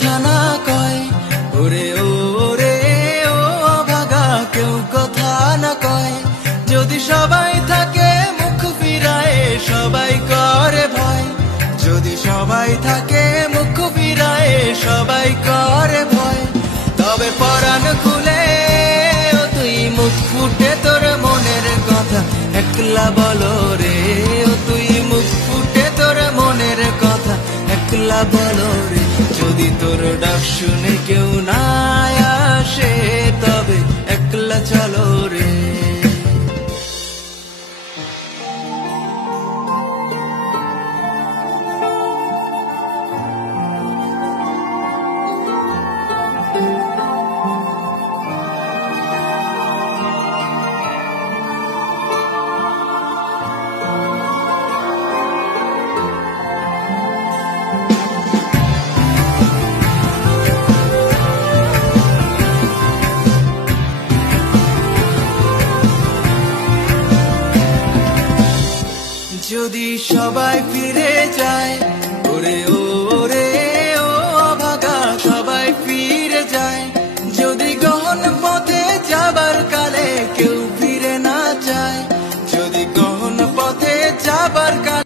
কথা না কয়, ওরে ও রে ও ভাগা কেউ কথা না কয়। যদি সবাই থাকে মুখ ফিরায় সবাই করে ভয়, যদি সবাই থাকে মুখ ফিরায় সবাই করে ভয়। তবে পরাণ খুলে ও তুই মুখ ফুটে তোর মনের কথা একলা বলো রে, ও তুই মুখ ফুটে তোর মনের কথা একলা বলো রে। যদি তোর ডাক শুনে কেউ না আসে তবে একলা চলো রে। যদি সবাই ফিরে যায়, ওরে ও